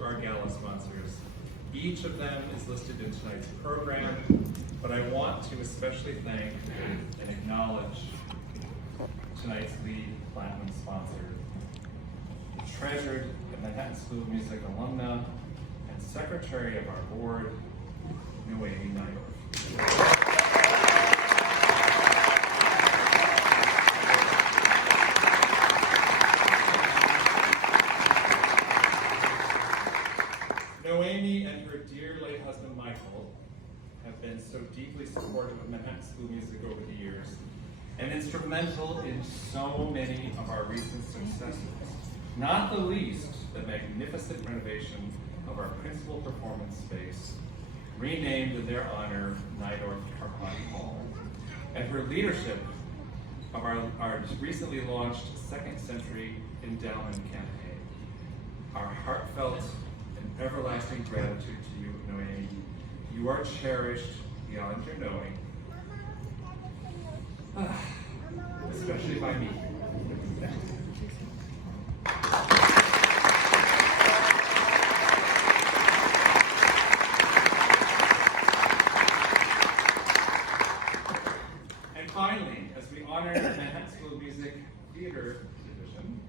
to our GALA sponsors. Each of them is listed in tonight's program, but I want to especially thank and acknowledge tonight's lead platinum sponsor, the treasured Manhattan School of Music alumna and secretary of our board, Noemi Naidorf. Noemi and her dear late husband Michael have been so deeply supportive of Manhattan School of Music over the years and instrumental in so many of our recent successes, not the least the magnificent renovation of our principal performance space, renamed in their honor Naidorf Carpati Hall, and her leadership of our recently launched Second Century Endowment Campaign. Our heartfelt and everlasting gratitude to you, Noemi. You are cherished beyond your knowing, especially by me. And finally, as we honor the Manhattan School of Music Musical Theater Division,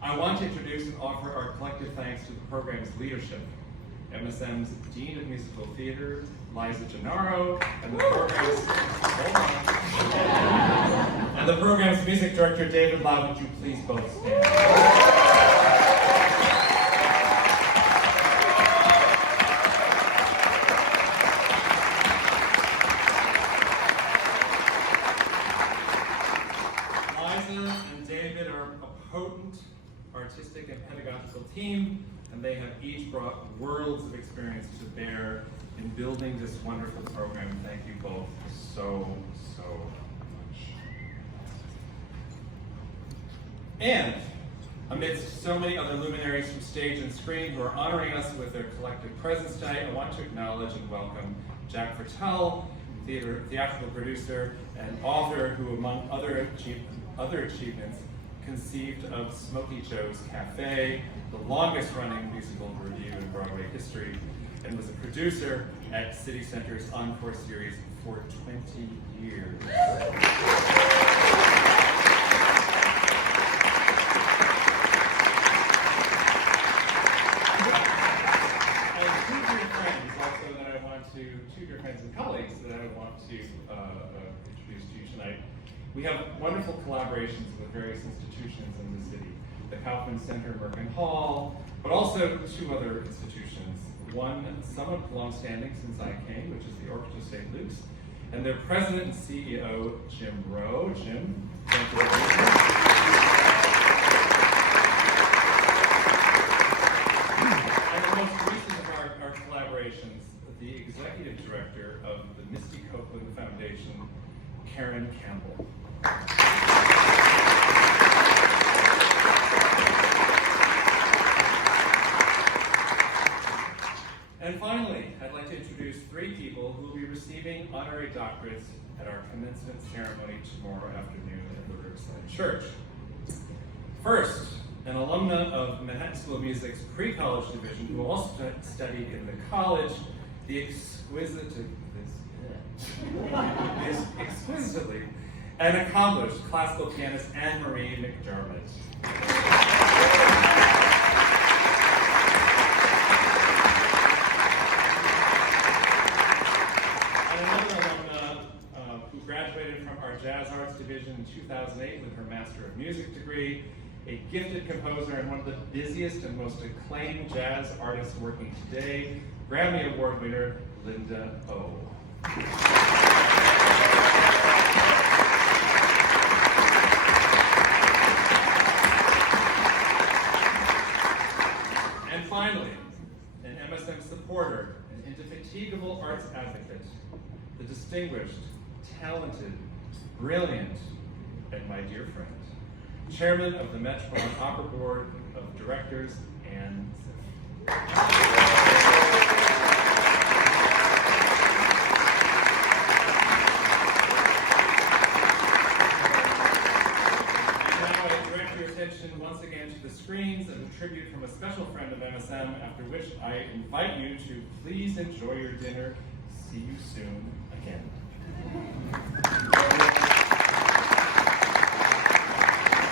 I want to introduce and offer our collective thanks to the program's leadership, MSM's Dean of Musical Theater, Liza Gennaro, and the program's music director, David Lau. Would you please both stand? Artistic and pedagogical team, and they have each brought worlds of experience to bear in building this wonderful program. Thank you both so much. And amidst so many other luminaries from stage and screen who are honoring us with their collective presence tonight, I want to acknowledge and welcome Jack Fertel, theatrical producer and author who, among other achievements, conceived of Smokey Joe's Cafe, the longest-running musical revue in Broadway history, and was a producer at City Center's Encore series for 20 years. Two dear friends and colleagues that I want to introduce to you tonight. We have wonderful collaborations with various institutions in the city. The Kaufman Center, Merkin Hall, but also two other institutions. One, somewhat long-standing since I came, which is the Orchestra St. Luke's, and their president and CEO, Jim Rowe. Jim, thank you for being here. And the most recent of our collaborations, the executive director of the Misty Copeland Foundation, Karen Campbell. And finally, I'd like to introduce three people who will be receiving honorary doctorates at our commencement ceremony tomorrow afternoon at the Riverside Church. First, an alumna of Manhattan School of Music's pre-college division who also studied in the college, the exquisitely and accomplished classical pianist Anne-Marie McDermott. And another alumna who graduated from our Jazz Arts division in 2008 with her Master of Music degree, a gifted composer and one of the busiest and most acclaimed jazz artists working today, Grammy Award winner Linda O. And finally, an MSM supporter, an indefatigable arts advocate, the distinguished, talented, brilliant, and my dear friend, Chairman of the Metropolitan Opera Board of Directors, Anne Ziff. Once again to the screens and a tribute from a special friend of MSM, after which I invite you to please enjoy your dinner. See you soon again.